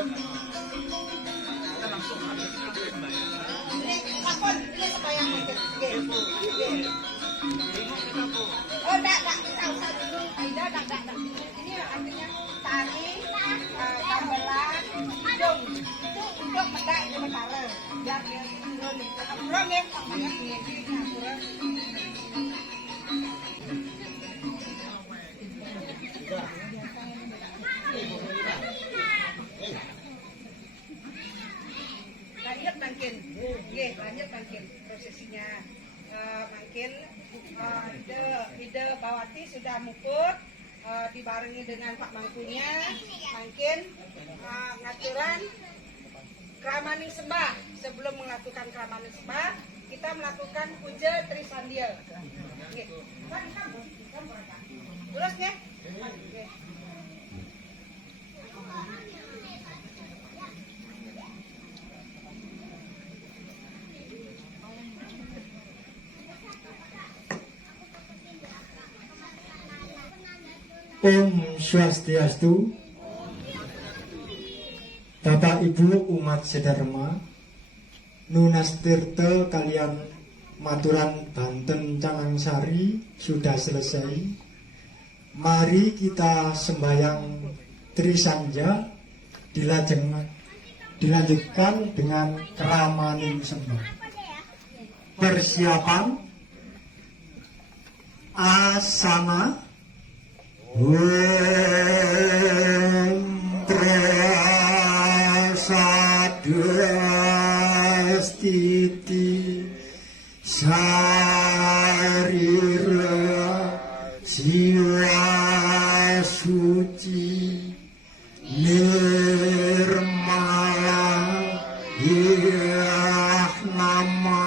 Kita langsung habis Mbak ya. Kapan ini supaya mungkin. Oh, enggak usah dulu. Aida, enggak. Ini artinya tari, gamelan, hidung. Itu untuk mendak itu mentara. Biar dia turun. Kurang ya, banyak ngedi kurang. Lanjut mungkin prosesinya mungkin ide Bawati sudah mukut dibarengi dengan Pak Mangkunya mungkin ngaturan kramaning sembah. Sebelum melakukan kramaning sembah kita melakukan puja Trisandia. Terus ya. Om Swastiastu. Bapak Ibu umat Sedharma, Nunastirta kalian Maturan Banten Cangangsari sudah selesai. Mari kita sembahyang Trisanja dilanjutkan dengan kramaning sembah. Persiapan asana. Om Prasadastiti Sarira Siwa Suci Nirmala Yah Nama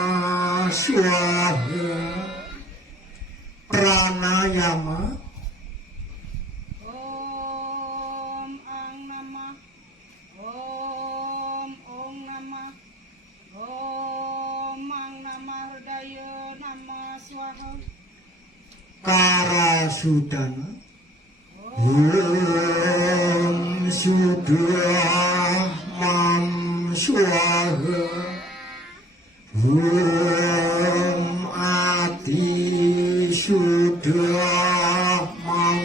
Swaha Pranayama. Karasudana Om Sudah Mam Swaha Om Adi Sudah Mam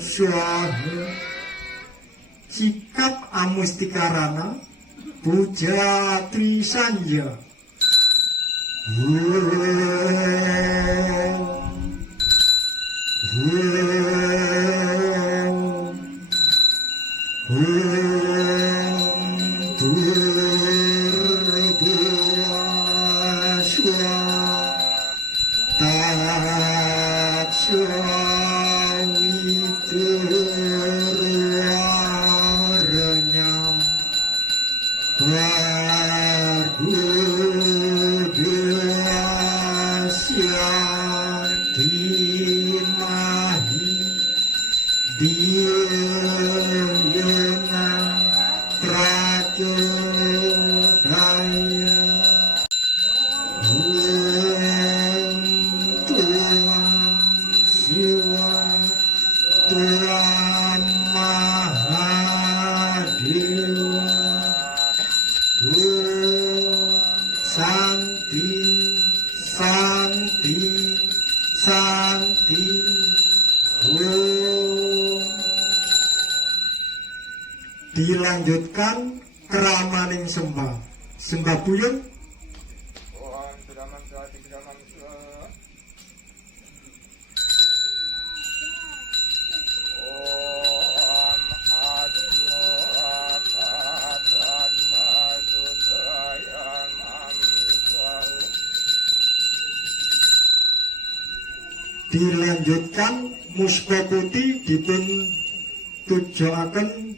Swaha. Sikap Amustikarana Puja Trisanja. Dilanjutkan kramaning sembah. Sembah buyut. Dilanjutkan Muspa Putih dipun tujuaken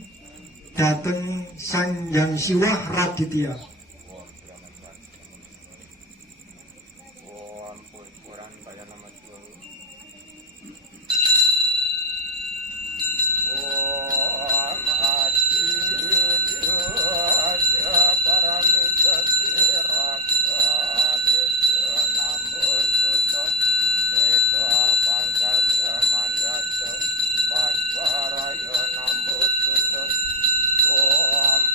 dateng Sang Hyang Siwah Raditya. Om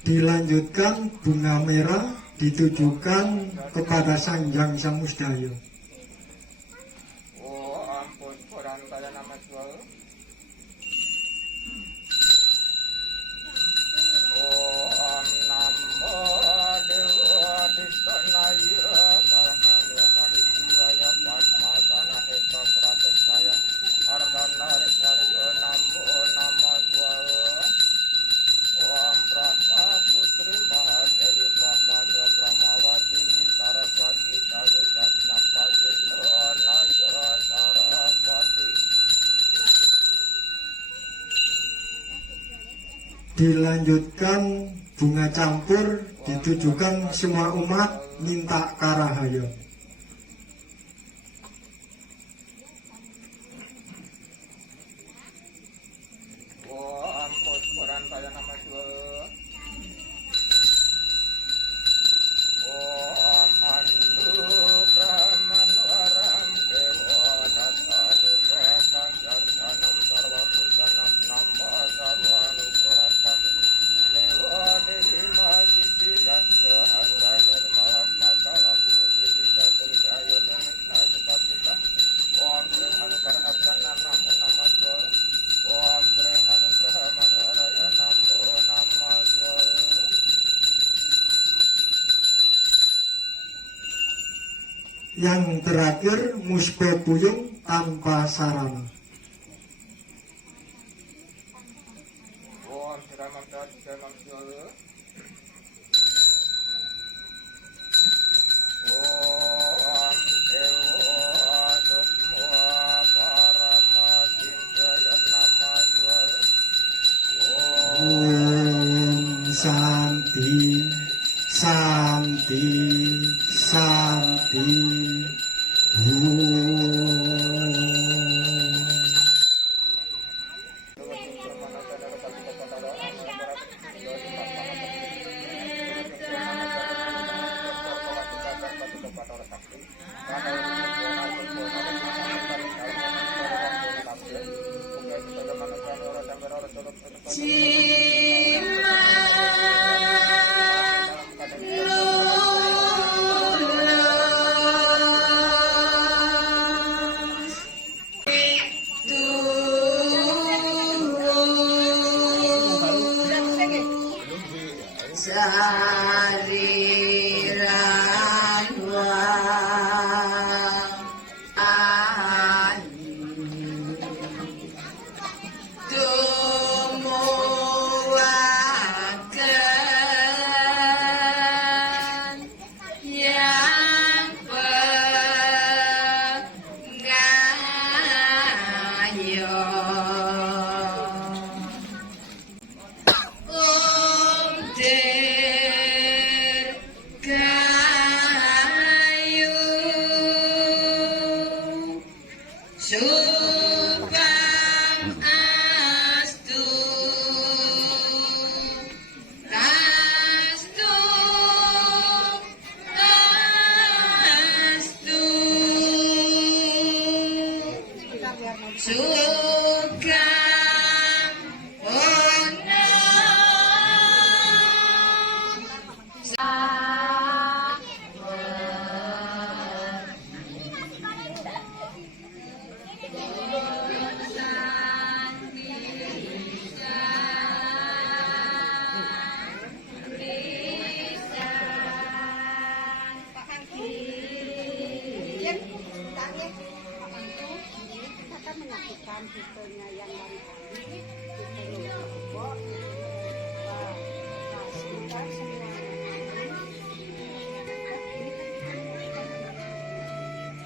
Dilanjutkan bunga merah ditujukan kepada Sang Hyang Samudaya. Oh ampun, kurang pada nama Tuhan. Om Namo Dewa Disanaya Karnaya Karitiwaya Padmasana Hekam Prateksaya Ardana Rekaryo Namo Nama Tuhan. Om Brahma Putri Mahadewi Brahmanya Brahmawati Saraswati Salusatna Pagilo Naya Saraswati. Dilanjutkan bunga campur ditujukan semua umat minta karahaya. Oh ampun, kurang pada nama Tuhan. Om Anugramanwaram Dewa Datanugraham Darjanam Sarva Pujanam Nama Sarva Anugraham Dewa Dewi Mahasiti Yasya Anga Nirmala Makalam Nidhi Jatul Jayo Demitna Sukapita. Om Sri Anugraham Nama Nama Tuhan. Om Sri Anugraham Raya Namo Nama Tuhan. Yang terakhir musbah puyung tanpa sarana. Om Siramam Siramam Siramam. Om Dewa Sukma Parama Kinjaya Nama Tuhan. Om Santi Santi Santi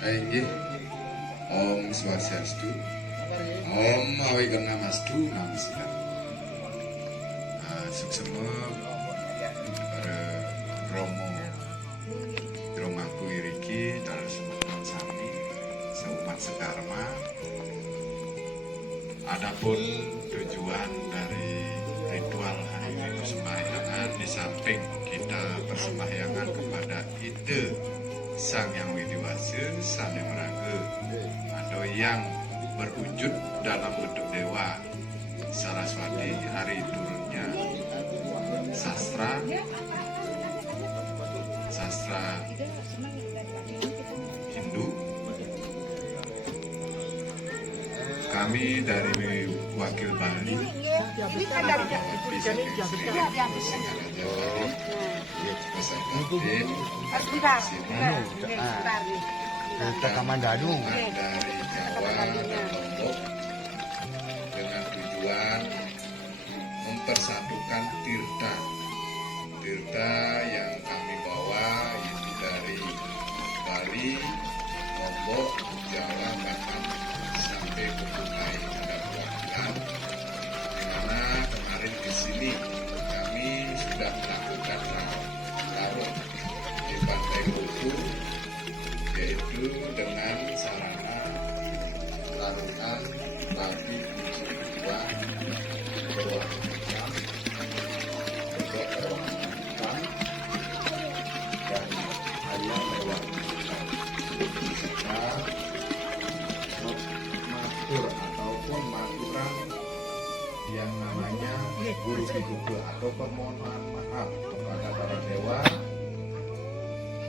Inggih. Om Swastiastu. Om Awigeng Namastu Namaskar. Suksema para Romo Romaku iriki terus sami seumat sekarma. Adapun tujuan dari ritual hari ini persembahyangan, di samping kita persembahyangan kepada ide Sang Yang Widiwasa, Sang Yang Meraga, atau yang berwujud dalam bentuk dewa Saraswati, hari turunnya sastra sastra Hindu. Kami dari wakil Bali Kita Kamandanu. dari Jawa dan Lombok dengan tujuan mempersatukan tirta yang kami bawa itu dari Bali, Lombok, Jawa, bahkan sampai ke Brunei ada perwakilan. Di mana kemarin di sini kami sudah melakukan rawat di Pantai Kutu, yaitu dengan sarana larutan babi dua berwarna hitam, bebek berwarna hitam, dan ayam berwarna hitam. Serta matur ataupun maturan yang namanya guru juga atau permohonan maaf kepada para dewa,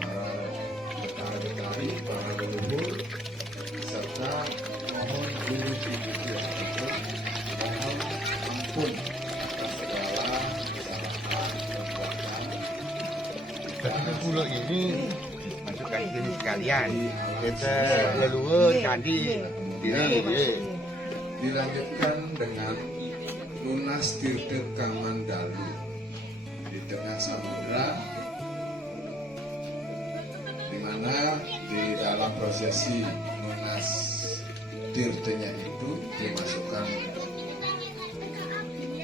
para betari, para leluhur, serta mohon guru juga atau mohon ampun atas segala kesalahan perbuatan. Ketika pulau ini masukkan ini sekalian. Kita leluhur candi diri. Dilanjutkan dengan lunas tirta Kamandalu di tengah samudera, di mana di dalam prosesi lunas tirtanya itu dimasukkan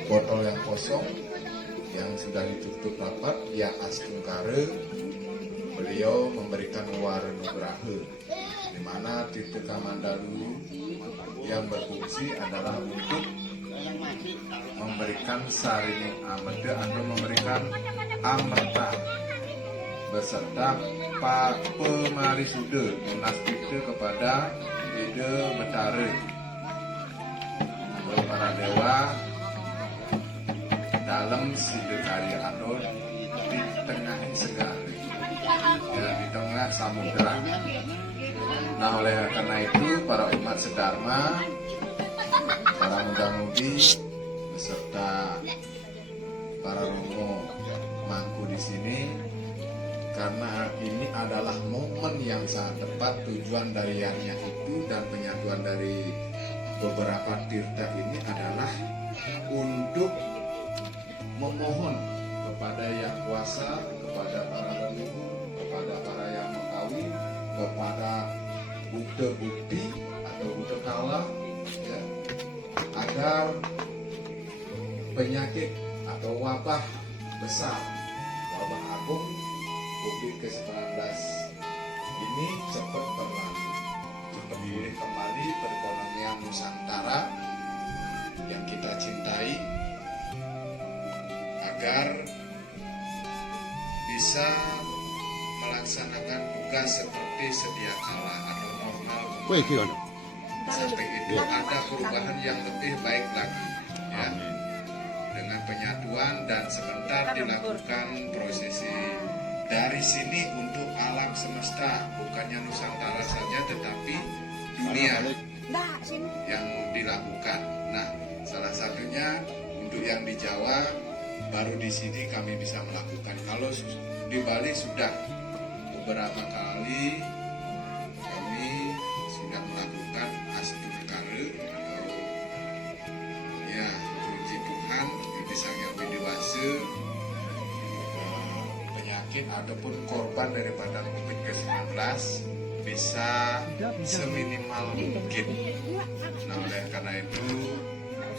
botol yang kosong yang sudah ditutup rapat, ya astungkara. Beliau memberikan warenugraha, di mana tirta Kamandalu yang berfungsi adalah untuk memberikan sarini ameda atau memberikan amerta beserta pemarisuda lunas tirta kepada Ida Betara atau para dewa dalam sidekarya atau di tengah segala dan di tengah samudera. Nah, oleh karena itu para umat sedharma, para muda-mudi beserta para romo mangku di sini, karena ini adalah momen yang sangat tepat. Tujuan dari Yarnya itu dan penyatuan dari beberapa tirta ini adalah untuk memohon kepada Yang Kuasa, kepada para leluhur, kepada para yang mengkawin, kepada Buddha Bukti atau Buddha Kala, ya, agar penyakit atau wabah besar, wabah agung COVID-19 ini cepat berlalu, cepat pulih kembali perekonomian Nusantara yang kita cintai, agar bisa melaksanakan tugas seperti sedia kala atau normal. Sampai itu ada perubahan yang lebih baik lagi, ya, dengan penyatuan dan sebentar dilakukan prosesi dari sini untuk alam semesta, bukannya Nusantara saja tetapi dunia yang dilakukan. Nah, salah satunya untuk yang di Jawa, baru di sini kami bisa melakukan. Kalau di Bali sudah beberapa kali kami sudah melakukan astungkara atau ya puji Tuhan di Sang Yang Widiwasa, penyakit ataupun korban daripada COVID-19 bisa seminimal mungkin. Nah, oleh karena itu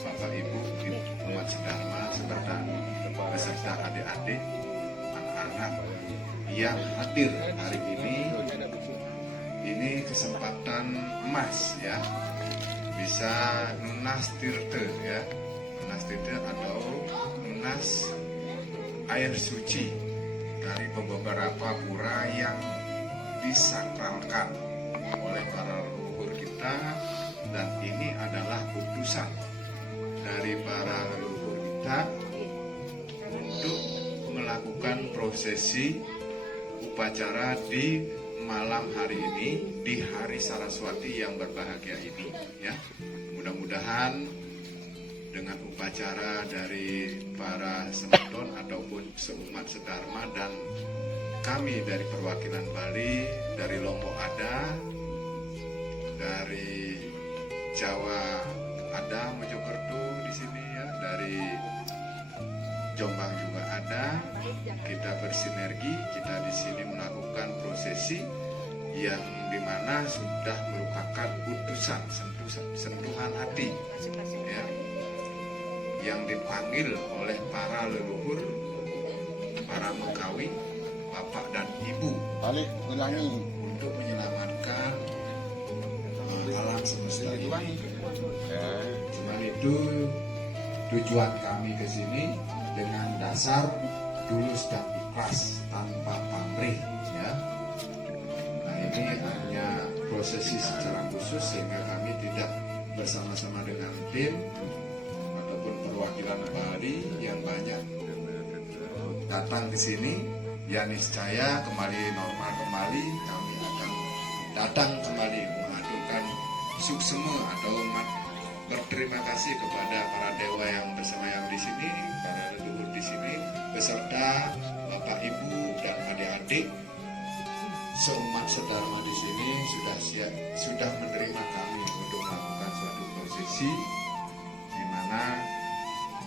Bapak Ibu umat sedharma beserta adik-adik, anak-anak yang hadir hari ini kesempatan emas, ya, bisa lunas tirta, ya, lunas tirta atau lunas air suci dari beberapa pura yang disakralkan oleh para leluhur kita, dan ini adalah putusan dari para leluhur kita untuk melakukan prosesi upacara di malam hari ini, di hari Saraswati yang berbahagia ini, ya. Mudah-mudahan dengan upacara dari para semeton ataupun seumat sedharma dan kami dari perwakilan Bali, dari Lombok ada, dari Jawa ada, Mojokerto di sini ya, dari Jombang juga ada. Kita bersinergi, kita di sini melakukan prosesi yang dimana sudah merupakan utusan sentuhan hati, ya, yang dipanggil oleh para leluhur, para mengkawi, bapak dan ibu, Balik ulangi. untuk menyelamatkan alam semesta ini. Cuman itu tujuan kami ke sini dengan dasar tulus dan ikhlas tanpa pamrih, ya. Nah, ini hanya prosesi secara khusus sehingga kami tidak bersama-sama dengan tim ataupun perwakilan Bali yang banyak datang di sini. Ya niscaya kembali normal kembali, kami akan datang kembali mengadukan suksema atau berterima kasih kepada para dewa yang bersemayam di sini, para leluhur di sini, beserta bapak ibu dan adik-adik seumat sedharma di sini sudah menerima kami untuk melakukan suatu prosesi di mana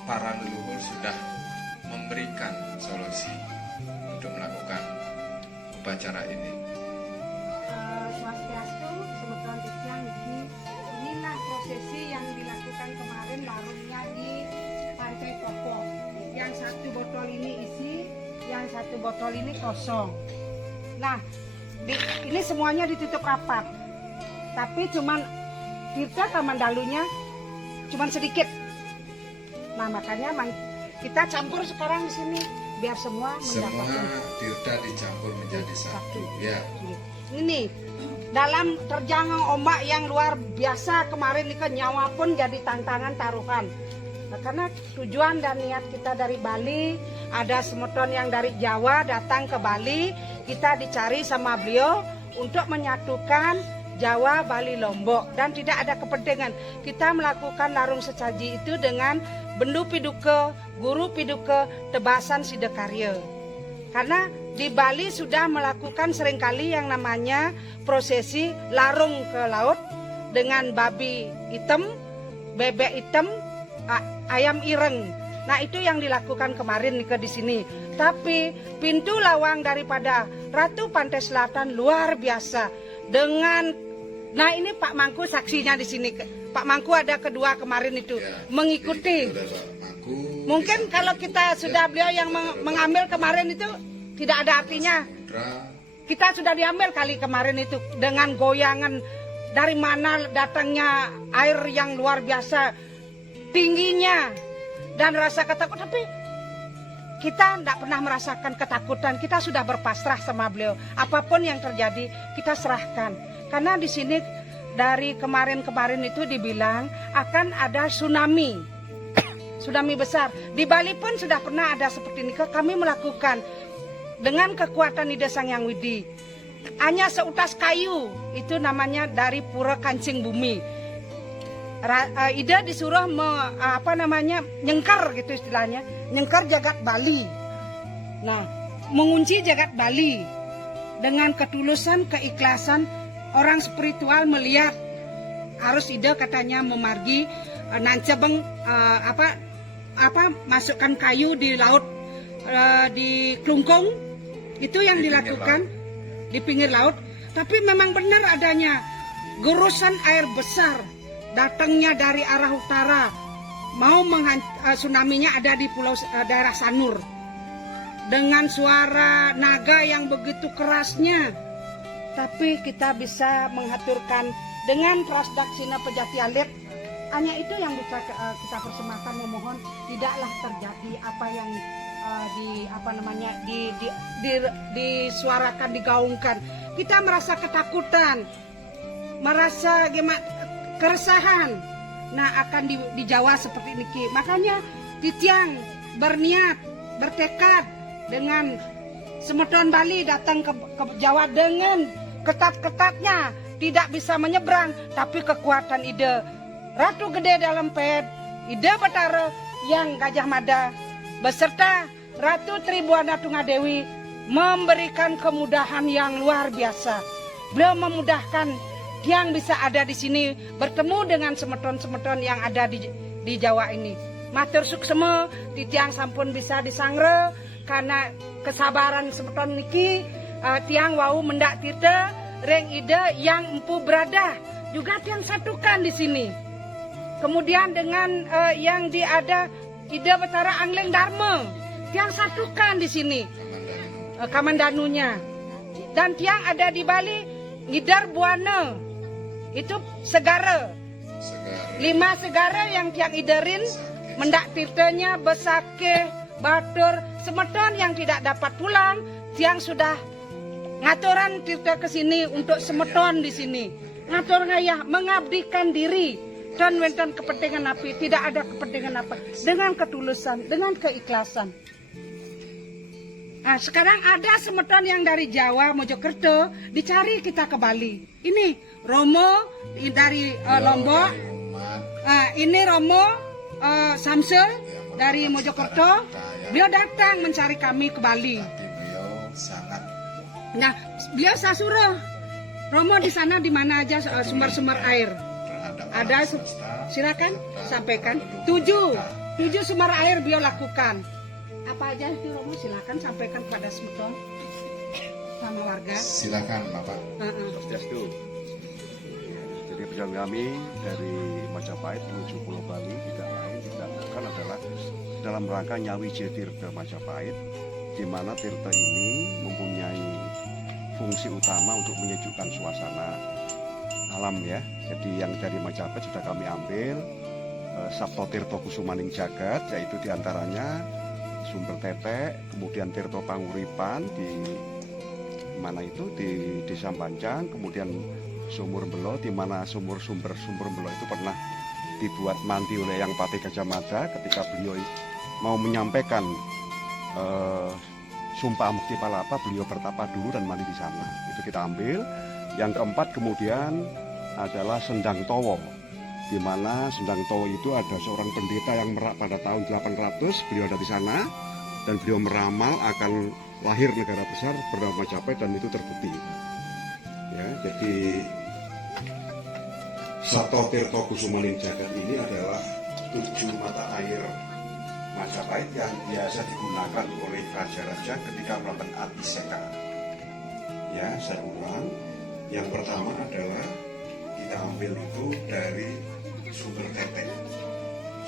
para leluhur sudah memberikan solusi untuk melakukan upacara ini. Swastiastu, Semeton Tityang Niki. Inilah prosesi yang dilakukan kemarin larungnya di Pantai Topo. Yang satu botol ini isi, yang satu botol ini kosong. Nah, ini semuanya ditutup rapat. Tapi cuman Tirta Kamandalunya cuman sedikit. Nah, makanya kita campur sekarang di sini biar semua mendapatkan. Semua tirta dicampur menjadi satu. Ya. Ini dalam terjangan ombak yang luar biasa kemarin ini, nyawa pun jadi tantangan taruhan. Nah, karena tujuan dan niat kita dari Bali, ada semeton yang dari Jawa datang ke Bali, kita dicari sama beliau untuk menyatukan Jawa, Bali, Lombok, dan tidak ada kepentingan. Kita melakukan larung sesaji itu dengan bendu piduke, guru piduke, tebasan sidekarya. Karena di Bali sudah melakukan seringkali yang namanya prosesi larung ke laut dengan babi hitam, bebek hitam, ayam ireng. Nah, itu yang dilakukan kemarin nih di sini. Tapi pintu lawang daripada Ratu Pantai Selatan luar biasa dengan. Nah, ini Pak Mangku saksinya di sini. Pak Mangku ada kedua kemarin itu ya, mengikuti. Mungkin kalau kita sudah beliau yang mengambil kemarin itu tidak ada artinya. Kita sudah diambil kali kemarin itu dengan goyangan dari mana datangnya air yang luar biasa tingginya dan rasa ketakutan. Tapi kita tidak pernah merasakan ketakutan. Kita sudah berpasrah sama beliau. Apapun yang terjadi kita serahkan. Karena di sini dari kemarin-kemarin itu dibilang akan ada tsunami. Tsunami besar. Di Bali pun sudah pernah ada seperti ini. Kami melakukan dengan kekuatan Ida Sang Hyang Widi. Hanya seutas kayu, itu namanya dari Pura Kancing Bumi. Ida disuruh nyengkar gitu istilahnya, nyengkar jagat Bali. Nah, mengunci jagat Bali dengan ketulusan, keikhlasan orang spiritual melihat harus Ida katanya memargi nancebeng masukkan kayu di laut di Klungkung itu yang dilakukan di pinggir laut. Tapi memang benar adanya gurusan air besar datangnya dari arah utara, mau tsunami-nya ada di pulau daerah Sanur dengan suara naga yang begitu kerasnya. Tapi kita bisa mengaturkan dengan Prasdaksina Pejati Alit. Hanya itu yang bisa kita persembahkan, memohon tidaklah terjadi apa yang disuarakan, digaungkan. Kita merasa ketakutan, merasa keresahan. Nah, akan dijawab seperti ini. Makanya Tityang berniat, bertekad dengan Semeton Bali datang ke Jawa dengan ketat-ketatnya, tidak bisa menyeberang, tapi kekuatan ide Ratu Gede dalam Ped, ide Betara yang Gajah Mada beserta Ratu Tribuana Tunggadewi memberikan kemudahan yang luar biasa. Beliau memudahkan yang bisa ada di sini bertemu dengan semeton-semeton yang ada di Jawa ini. Matur suksema tiang sampun bisa disangre karena kesabaran semeton niki tiang wau mendak tirta reng ide yang empu berada juga tiang satukan di sini. Kemudian dengan yang ada ide Betara Angleng Dharma tiang satukan di sini Kamandanunya. Dan tiang ada di Bali Ngidar Buana itu segara 5 segara yang tiang iderin mendak tirtanya Besake Batur semeton yang tidak dapat pulang tiang sudah ngaturan tirta ke sini untuk semeton di sini ngatur ngayah mengabdikan diri dan wenten kepentingan api, tidak ada kepentingan apa, dengan ketulusan, dengan keikhlasan. Nah, sekarang ada semeton yang dari Jawa Mojokerto dicari kita ke Bali. Ini Romo dari Lombok. Ini Romo Samsul dari Mojokerto. Beliau datang mencari kami ke Bali. Nah, beliau saya suruh Romo di sana di mana aja sumber-sumber air. Ada, silakan sampaikan. 7 sumber air beliau lakukan. Apa aja itu Romo, silakan sampaikan kepada semeton sama warga. Silakan Bapak. Swastiastu. Jadi perjalanan kami dari Majapahit menuju Pulau Bali tidak lain tidak bukan adalah dalam rangka Nyawiji Tirta Majapahit, di mana tirta ini mempunyai fungsi utama untuk menyejukkan suasana alam ya. Jadi yang dari Majapahit sudah kami ambil Sabto Tirto Kusumaning Jagat, yaitu diantaranya Sumber Tetek, kemudian Tirto Panguripan di mana itu di Desa Bancang, kemudian Sumur Belo, di mana sumur Belo itu pernah dibuat mandi oleh Yang Patih Gajah Mada ketika beliau mau menyampaikan Sumpah Mukti Palapa, beliau bertapa dulu dan mandi di sana. Itu kita ambil. Yang keempat kemudian adalah Sendang Towo, di mana Sendang Towo itu ada seorang pendeta yang merak pada tahun 800, beliau ada di sana dan beliau meramal akan lahir negara besar bernama Majapahit dan itu terbukti. Ya, jadi Sabto Tirto Kusumaning Jagat ini adalah 7 mata air Majapahit yang biasa digunakan oleh raja-raja ketika melakukan abhiseka. Ya, saya ulang. Yang pertama adalah kita ambil itu dari Sumber Tetek.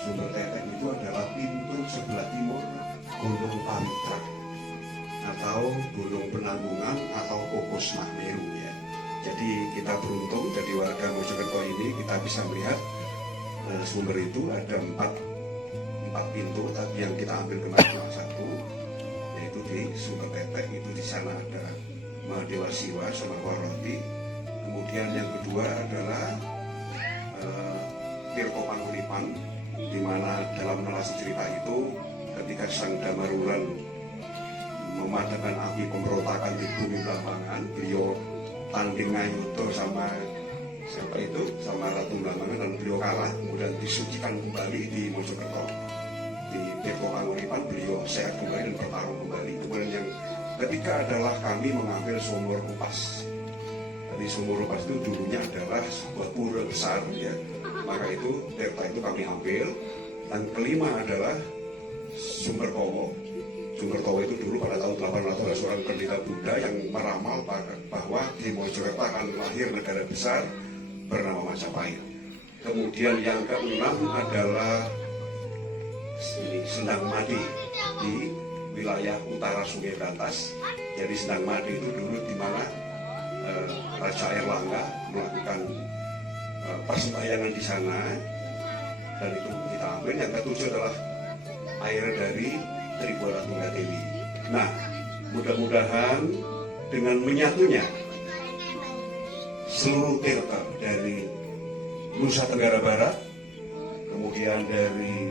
Sumber Tetek itu adalah pintu sebelah timur Gunung Pamitra atau Gunung Penanggungan atau Kokos Mahmeru ya. Jadi kita beruntung jadi warga Mojokerto ini kita bisa melihat sumber itu ada 4 pintu, tapi yang kita ambil kemarin cuma 1, yaitu di Sumber Tetek. Itu di sana ada Mahadewa Siwa sama Waroti. Kemudian yang kedua adalah Tirto Panguripan, di mana dalam narasi cerita itu ketika Sang Damarulan memadamkan api pemberontakan di bumi Blambangan, beliau tanding ngayuto sama siapa itu, sama Ratu Blambangan dan beliau kalah, kemudian disucikan kembali di Mojokerto. Di Tirto Panguripan beliau sehat kembali dan bertarung kembali. Kemudian yang ketiga adalah kami mengambil Sumur Upas. Di Sumur Upas itu dulunya adalah sebuah pura besar ya. Maka itu tirta itu kami ambil. Dan kelima adalah Sumber Towo. Sumber Towo itu dulu pada tahun 800 ada seorang pendeta Buddha yang meramal bahwa di Mojokerto akan lahir negara besar bernama Majapahit. Kemudian yang keenam adalah Sendang Madi di wilayah utara Sungai Berantas. Jadi Sendang Madi itu dulu di mana Raja Airlangga melakukan persembahyangan di sana, dan itu kita ambil. Yang ketujuh adalah air dari Tribuana Tunggadewi. Nah, mudah-mudahan dengan menyatunya seluruh tirta dari Nusa Tenggara Barat, kemudian dari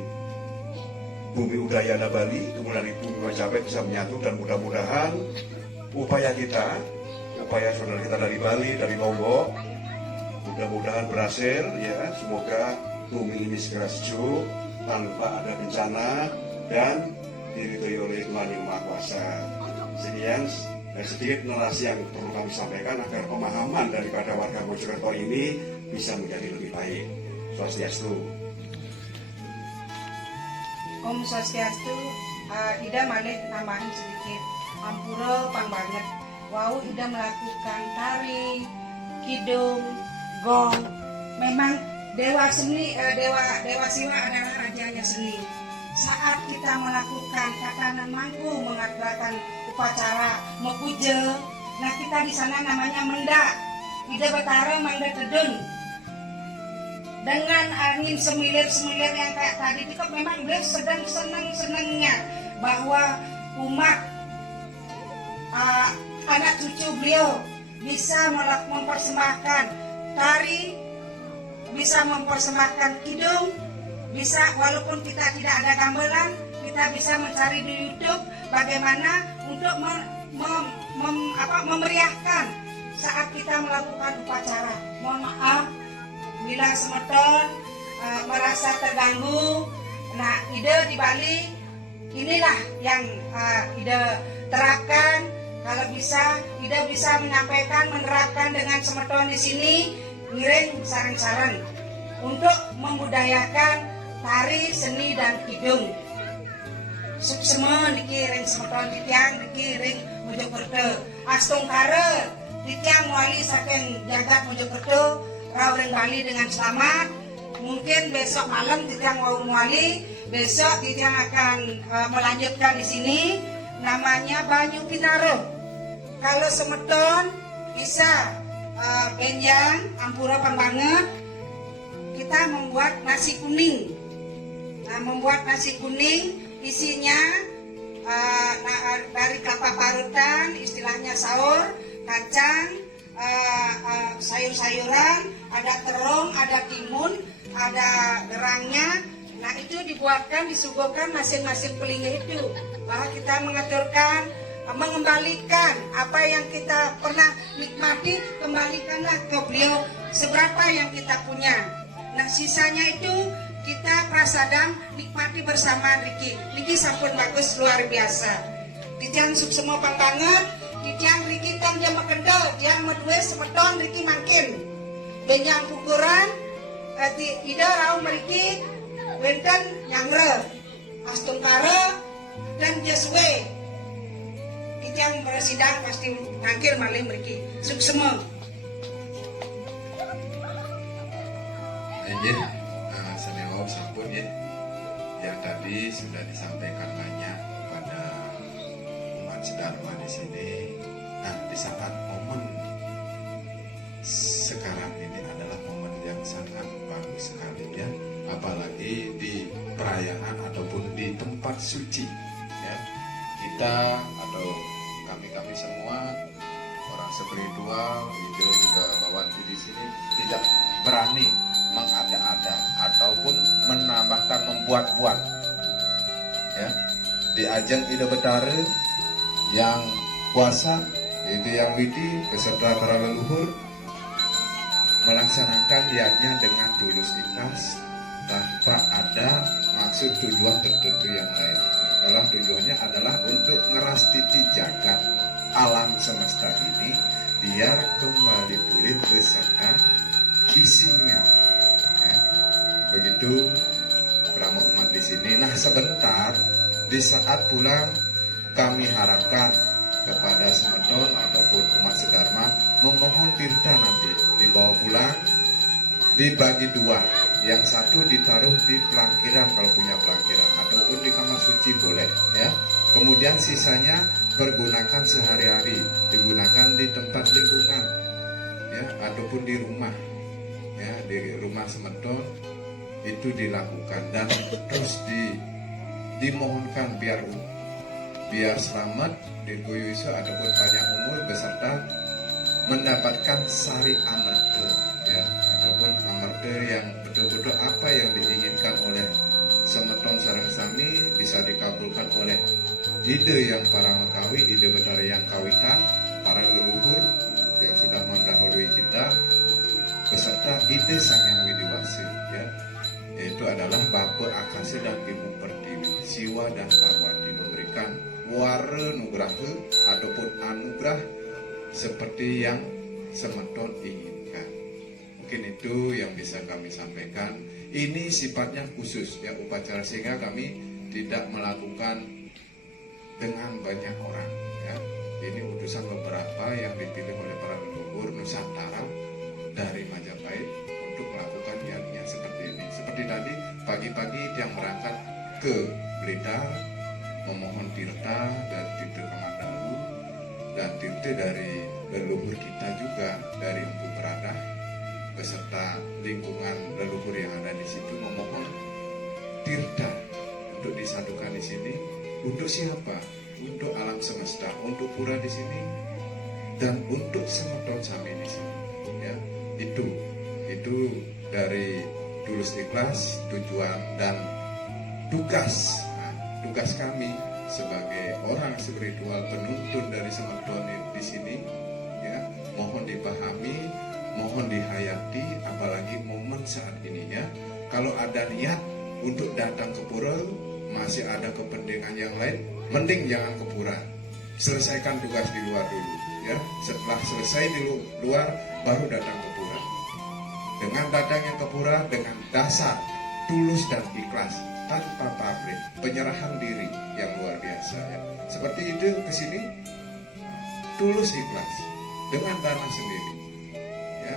Bumi Udayana Bali, kemudian Bumi Majapahit bisa menyatu, dan mudah-mudahan upaya kita, upaya saudara kita dari Bali, dari Lombok, mudah-mudahan berhasil ya. Semoga bumi ini segera sejuk tanpa ada bencana dan diridhoi oleh Tuhan Yang Maha Kuasa. Sekian sedikit narasi yang perlu kami sampaikan agar pemahaman daripada warga Mojokerto ini bisa menjadi lebih baik. Swastiastu. Om Swastiastu. Ida malih tambahan sedikit. Ampura pang banget. Wau Ida melakukan tari, kidung, gong. Memang dewa seni, dewa Siwa adalah rajanya seni. Saat kita melakukan tatanan mangku mengadakan upacara mepuja, nah kita di sana namanya mendak. Ida Betara mangda tedun. Dengan angin semilir-semilir yang kayak tadi itu memang beliau sedang senang-senangnya bahwa umat anak cucu beliau bisa mempersembahkan tari, bisa mempersembahkan kidung, bisa walaupun kita tidak ada gamelan, kita bisa mencari di YouTube bagaimana untuk memeriahkan saat kita melakukan upacara. Mohon maaf bila semeton merasa terganggu. Nah, ide di Bali inilah yang ide terapkan. Kalau bisa, ide bisa menyampaikan, menerapkan dengan semeton di sini, ngiring sarang-sarang untuk membudayakan tari, seni, dan kidung. Semua dikiring semeton ditiang, dikiring Mojokerto. Astungkara ditiang wali saking jagat Mojokerto, rawuring Bali dengan selamat. Mungkin besok malam ditiang wali, besok ditiang akan melanjutkan di sini. Namanya Banyu Pinaro. Kalau semeton bisa benjang, ampura banget, kita membuat nasi kuning. Nah, membuat nasi kuning isinya dari kelapa parutan, istilahnya sahur, kacang, sayur-sayuran, ada terong, ada timun, ada gerangnya. Nah, itu dibuatkan, disuguhkan masing-masing pelinggih itu. Bahwa kita mengaturkan, mengembalikan apa yang kita pernah nikmati, kembalikanlah ke beliau seberapa yang kita punya. Nah, sisanya itu kita prasadam nikmati bersama Riki sampun bagus luar biasa. Ditiang suk semua pang banget, ditiang Riki kan dia makendel, dia medue semeton Riki mangkin. Benjang pukuran, ida rau meriki, wenten nyangre, astungkara dan jeswe. Yang bersidang pasti mangkir malih meriki suksema. Anjir, senewau sampun ya. Yang tadi sudah disampaikan banyak kepada umat sedharma di sini. Nah, di saat momen sekarang ini adalah momen yang sangat bagus sekali ya. Apalagi di perayaan ataupun di tempat suci ya. Kita atau kami semua orang spiritual, itu juga bahwa di sini tidak berani mengada-ada ataupun menambahkan membuat-buat. Ya, di ajang Ida Betara yang kuasa, yaitu yang widi beserta para leluhur melaksanakan niatnya dengan tulus ikhlas tanpa ada maksud tujuan tertentu yang lain. Dalam tujuannya adalah untuk ngerastiti jagat alam semesta ini biar kembali pulih beserta isinya. Nah, begitu beramah umat di sini. Nah, sebentar di saat pulang kami harapkan kepada semeton ataupun umat sedharma memohon tirta nanti dibawa pulang, dibagi dua. Yang satu ditaruh di pelangkiran kalau punya pelangkiran, ataupun di kamar suci boleh ya. Kemudian sisanya pergunakan sehari-hari, digunakan di tempat lingkungan ya, ataupun di rumah ya, di rumah semeton itu dilakukan dan terus dimohonkan biar selamat, dirgoyo iso ataupun panjang umur beserta mendapatkan sari amerta ya, ataupun amerta yang betul-betul apa yang diinginkan oleh semeton sareng sami bisa dikabulkan oleh ide yang para mekawi, ide betara yang kawitan, para leluhur yang sudah mendahului kita, beserta ide Sang Yang Widiwasi, ya, yaitu adalah Bapak Akase dan Ibu Pertiwi, Siwa dan Parwati, memberikan wara nugraha ataupun anugerah seperti yang semeton inginkan. Mungkin itu yang bisa kami sampaikan. Ini sifatnya khusus ya upacara, sehingga kami tidak melakukan dengan banyak orang ya. Ini utusan beberapa yang dipilih oleh para leluhur Nusantara dari Majapahit untuk melakukan yang seperti ini. Seperti tadi pagi-pagi yang berangkat ke Blitar memohon tirta dari Tirta Kamandalu dan tirta dari leluhur kita juga dari Empu Beradah beserta lingkungan leluhur yang ada di situ, memohon tirta untuk disatukan di sini. Untuk siapa? Untuk alam semesta, untuk pura di sini, dan untuk semeton sami di sini. Ya, itu dari tulus ikhlas tujuan dan tugas. Tugas kami sebagai orang spiritual penuntun dari semeton di sini, ya, mohon dipahami, mohon dihayati, apalagi momen saat ini ya. Kalau ada niat untuk datang ke pura, masih ada kepentingan yang lain, mending jangan ke pura. Selesaikan tugas di luar dulu ya. Setelah selesai di luar baru datang ke pura. Dengan datangnya ke pura dengan dasar tulus dan ikhlas, tanpa pamrih, penyerahan diri yang luar biasa ya. Seperti itu ke sini tulus ikhlas dengan dana sendiri. Ya,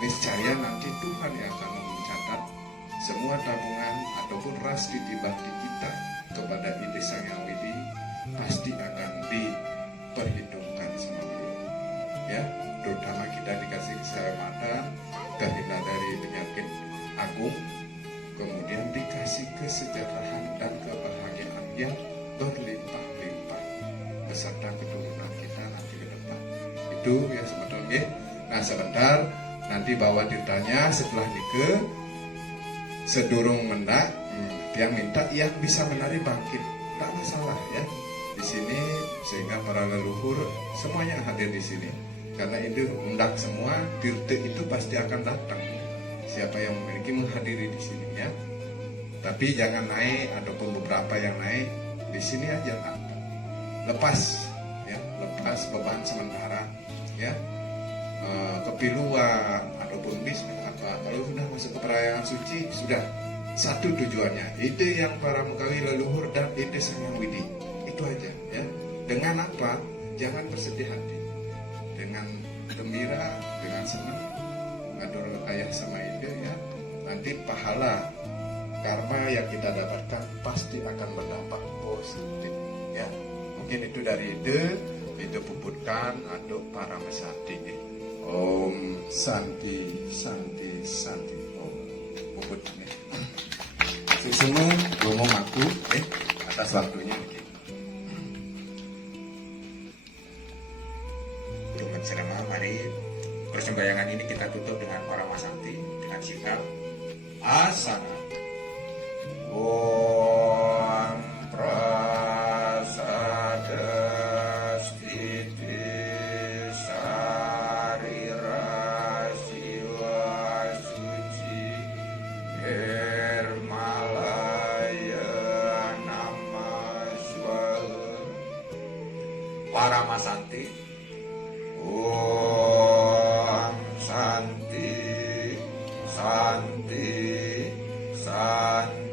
niscaya nanti Tuhan yang akan mencatat semua tabungan ataupun ras ditibati kita kepada ide Sang Yang Widi pasti akan diperhitungkan semuanya. Ya, terutama kita dikasih keselamatan, terhindar dari penyakit agung, kemudian dikasih kesejahteraan dan kebahagiaan yang berlimpah-limpah beserta keturunan kita nanti ke depan. Itu ya sebetulnya. Nah sebentar nanti bawa tirtanya setelah nike sedurung mendak yang minta yang bisa menari bangkit, tak masalah ya di sini, sehingga para leluhur semuanya hadir di sini karena itu mendak semua tirte itu pasti akan datang. Siapa yang memiliki menghadiri di sini ya. Tapi jangan naik ataupun beberapa yang naik di sini aja kan. Lepas ya, lepas beban sementara ya. Kepiluan ataupun bis apa. Kalau sudah masuk ke perayaan suci sudah satu tujuannya. Itu yang para mukawi leluhur dan ide Sang Yang Widi. Itu aja ya. Dengan apa? Jangan bersedih hati. Dengan gembira, dengan senang ngatur ayah sama ide ya, nanti pahala karma yang kita dapatkan pasti akan berdampak positif ya. Mungkin itu dari ide puputkan untuk para mesanti. Om Santi Santi Santi. Om puput semua ngomong aku atas waktunya. Untuk ceramah, mari persembahyangan ini kita tutup dengan para masanti dengan sikap asana. Om prasada stiti sarira siwa suci hermalaya nama swaha. Para masanti, Om Santi Santi Santi.